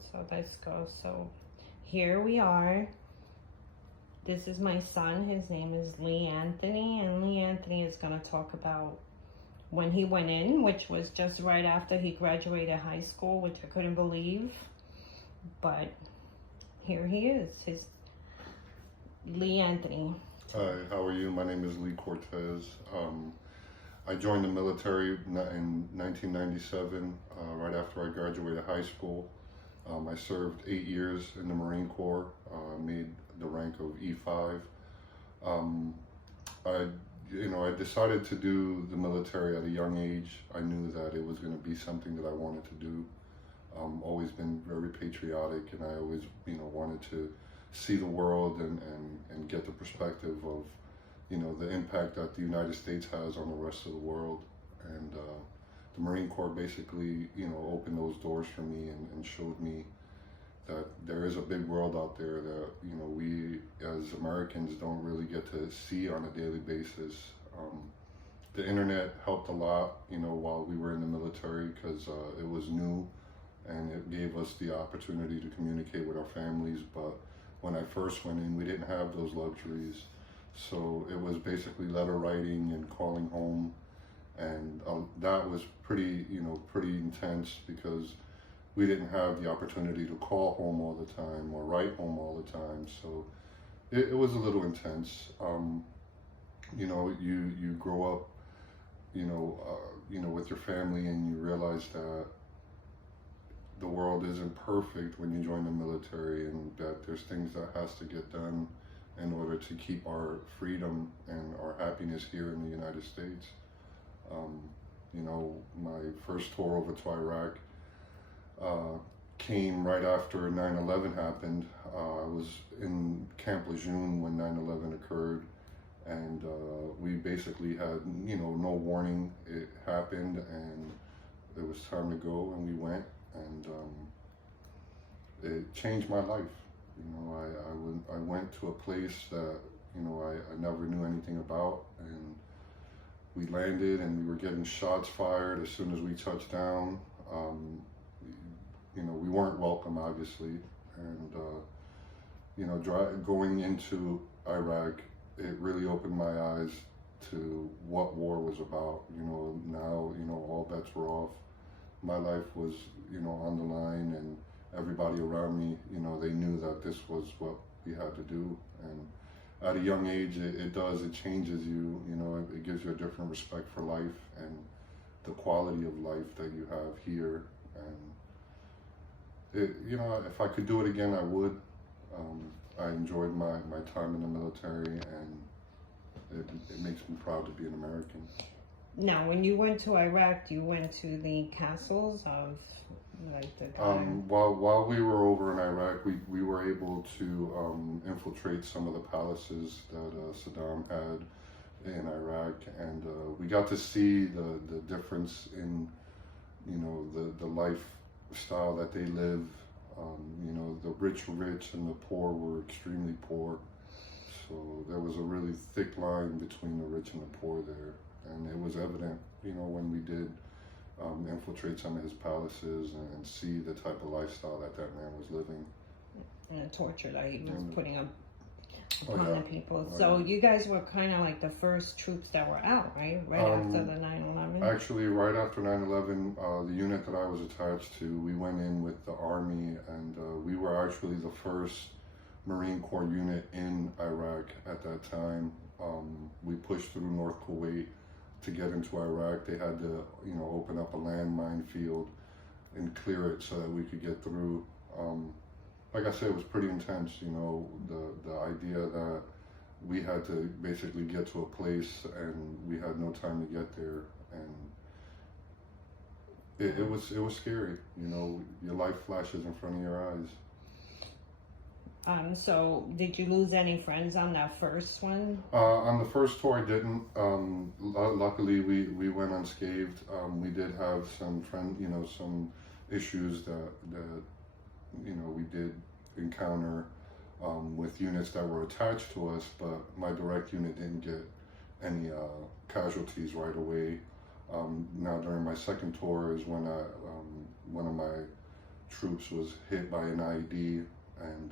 So let's go. So here we are. This is my son. His name is Lee Anthony, and Lee Anthony is going to talk about when he went in, which was just right after he graduated high school, which I couldn't believe. But here he is, his Lee Anthony. Hi, how are you? My name is Lee Cortes. I joined the military in 1997, right after I graduated high school. I served 8 years in the Marine Corps, made the rank of E5. I decided to do the military at a young age. I knew that it was going to be something that I wanted to do. Always been very patriotic, and I always, wanted to see the world and get the perspective of, the impact that the United States has on the rest of the world. And the Marine Corps basically, opened those doors for me and showed me that there is a big world out there that, we as Americans don't really get to see on a daily basis. The internet helped a lot, while we were in the military, because it was new and it gave us the opportunity to communicate with our families. But when I first went in, we didn't have those luxuries. So it was basically letter writing and calling home. And that was pretty intense, because we didn't have the opportunity to call home all the time or write home all the time. So it was a little intense. You grow up, with your family, and you realize that the world isn't perfect when you join the military, and that there's things that has to get done in order to keep our freedom and our happiness here in the United States. My first tour over to Iraq came right after 9/11 happened. I was in Camp Lejeune when 9/11 occurred, and we basically had, no warning. It happened, and it was time to go, and we went, and it changed my life. I went to a place that, I never knew anything about, and we landed and we were getting shots fired as soon as we touched down. We weren't welcome, obviously, and going into Iraq, it really opened my eyes to what war was about. Now, all bets were off. My life was, on the line, and everybody around me, they knew that this was what we had to do. And at a young age, it changes you, it gives you a different respect for life and the quality of life that you have here. And if I could do it again, I would. I enjoyed my time in the military, and it makes me proud to be an American. Now, when you went to Iraq, you went to the castles of, While we were over in Iraq, we were able to infiltrate some of the palaces that Saddam had in Iraq, and we got to see the difference in, the lifestyle that they live. The rich were rich and the poor were extremely poor. So there was a really thick line between the rich and the poor there. And it was evident, when we did infiltrate some of his palaces and see the type of lifestyle that man was living. And the torture that he was putting up upon the people. So you guys were kind of like the first troops that were out, right? Right after the 9/11? Actually, right after 9/11, the unit that I was attached to, we went in with the Army, and we were actually the first Marine Corps unit in Iraq at that time. We pushed through North Kuwait to get into Iraq. They had to, open up a landmine field and clear it so that we could get through. Like I said, it was pretty intense, the idea that we had to basically get to a place and we had no time to get there, and it was scary. Your life flashes in front of your eyes. So did you lose any friends on that first one? On the first tour, I didn't. Luckily, we went unscathed. We did have some some issues that we did encounter with units that were attached to us, but my direct unit didn't get any casualties right away. Now during my second tour is when one of my troops was hit by an IED, and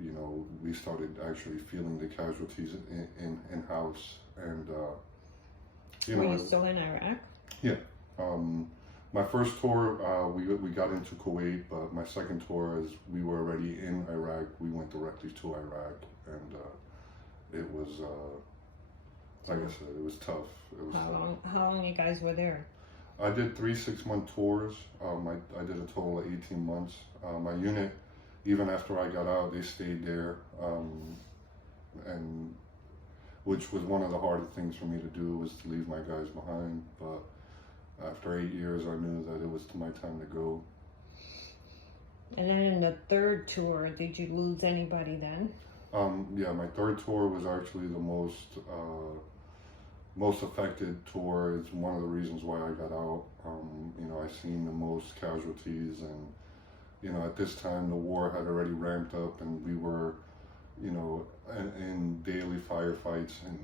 you know, we started actually feeling the casualties in house, and you know. Were you still in Iraq? Yeah. My first tour, we got into Kuwait, but my second tour, as we were already in Iraq, we went directly to Iraq, and it was, like I said, it was tough. It was How long you guys were there? I did 3 6-month tours. I did a total of 18 months. My unit, even after I got out, they stayed there, and which was one of the hardest things for me to do, was to leave my guys behind. But after 8 years, I knew that it was my time to go. And then in the third tour, did you lose anybody then? Yeah, my third tour was actually the most affected tour. It's one of the reasons why I got out. You know, I seen the most casualties, and you know, at this time the war had already ramped up, and we were, you know, in daily firefights, and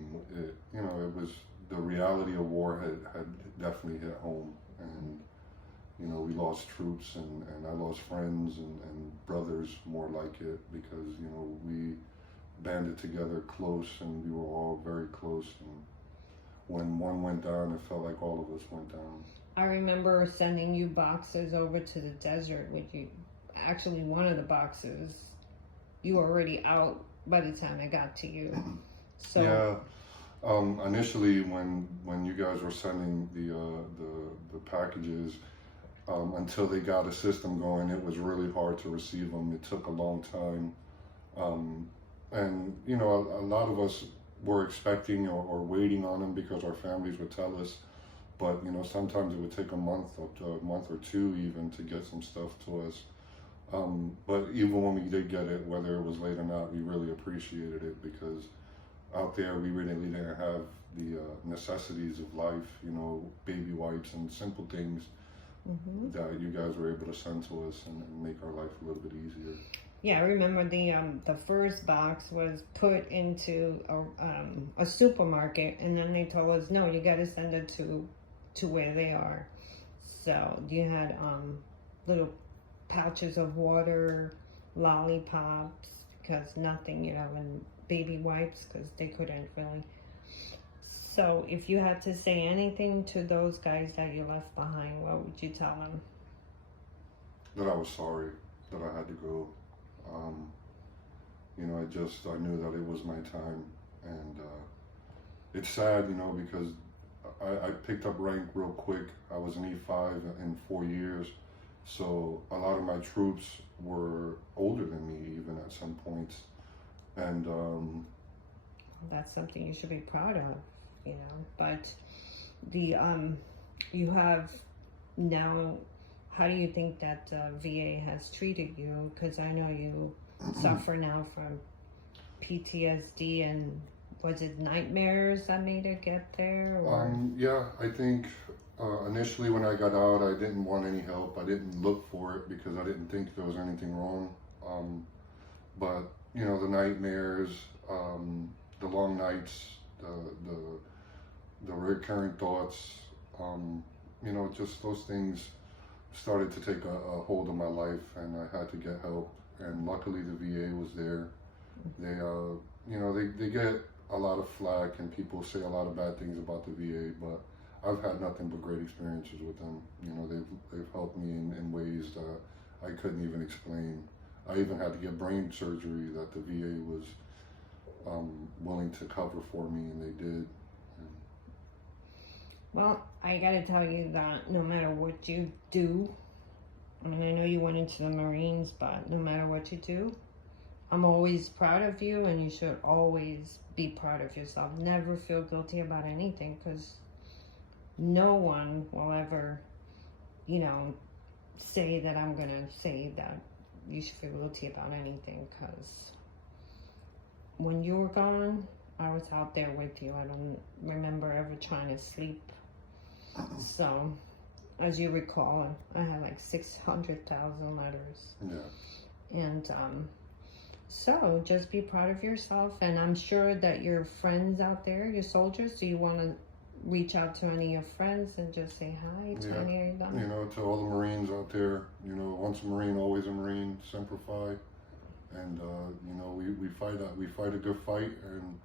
you know, it was, the reality of war had definitely hit home, and you know, we lost troops, and I lost friends and brothers, more like it, because you know, we banded together close, and we were all very close, and when one went down, it felt like all of us went down. I remember sending you boxes over to the desert with you. Actually, one of the boxes, you were already out by the time I got to you. So yeah. Initially, when you guys were sending the packages, until they got a system going, it was really hard to receive them. It took a long time, and you know, a lot of us were expecting or waiting on them because our families would tell us. But you know, sometimes it would take a month or two even to get some stuff to us. But even when we did get it, whether it was late or not, we really appreciated it, because out there we really didn't have the necessities of life, you know, baby wipes and simple things that you guys were able to send to us, and make our life a little bit easier. yeah, I remember the first box was put into a supermarket, and then they told us, no, you got to send it to where they are. So you had little pouches of water, lollipops, because nothing, you know, and baby wipes, because they couldn't really. So if you had to say anything to those guys that you left behind, what would you tell them? That I was sorry that I had to go. You know, I knew that it was my time, and it's sad, you know, because I picked up rank real quick. I was an E5 in 4 years, so a lot of my troops were older than me even at some points, and that's something you should be proud of, you know. But the you have now, how do you think that VA has treated you? Because I know you suffer now from PTSD, and was it nightmares that made it get there? Or? Yeah, I think initially when I got out, I didn't want any help. I didn't look for it because I didn't think there was anything wrong. But you know, the nightmares, the long nights, the recurring thoughts, you know, just those things started to take a hold of my life, and I had to get help. And luckily the VA was there. They, you know, they get a lot of flack, and people say a lot of bad things about the VA, but I've had nothing but great experiences with them. You know, they've helped me in ways that I couldn't even explain. I even had to get brain surgery that the VA was willing to cover for me, and they did. Well, I gotta tell you that no matter what you do, I mean, I know you went into the Marines, but no matter what you do, I'm always proud of you, and you should always be proud of yourself. Never feel guilty about anything, because no one will ever, you know, say that I'm gonna say that you should feel guilty about anything, because when you were gone, I was out there with you. I don't remember ever trying to sleep. So, as you recall, I had like 600,000 letters. Yeah. And so just be proud of yourself. And I'm sure that your friends out there, your soldiers, do you want to reach out to any of your friends and just say hi to any of them? You know, to all the Marines out there, you know, once a Marine, always a Marine, Semper Fi. And, you know, we fight a good fight, and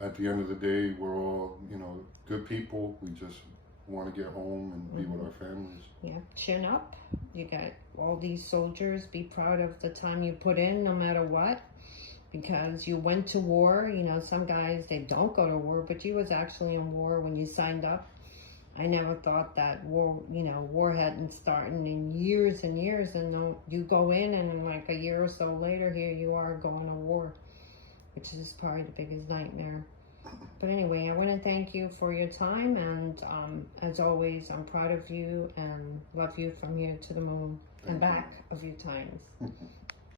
at the end of the day, we're all, you know, good people. We just want to get home and be with our families. Yeah, chin up. You got all these soldiers. Be proud of the time you put in, no matter what, because you went to war. You know, some guys, they don't go to war, but you was actually in war when you signed up. I never thought that war hadn't started in years and years, and you go in and like a year or so later, here you are going to war, which is probably the biggest nightmare. But anyway, I want to thank you for your time, and as always, I'm proud of you and love you from here to the moon and back a few times.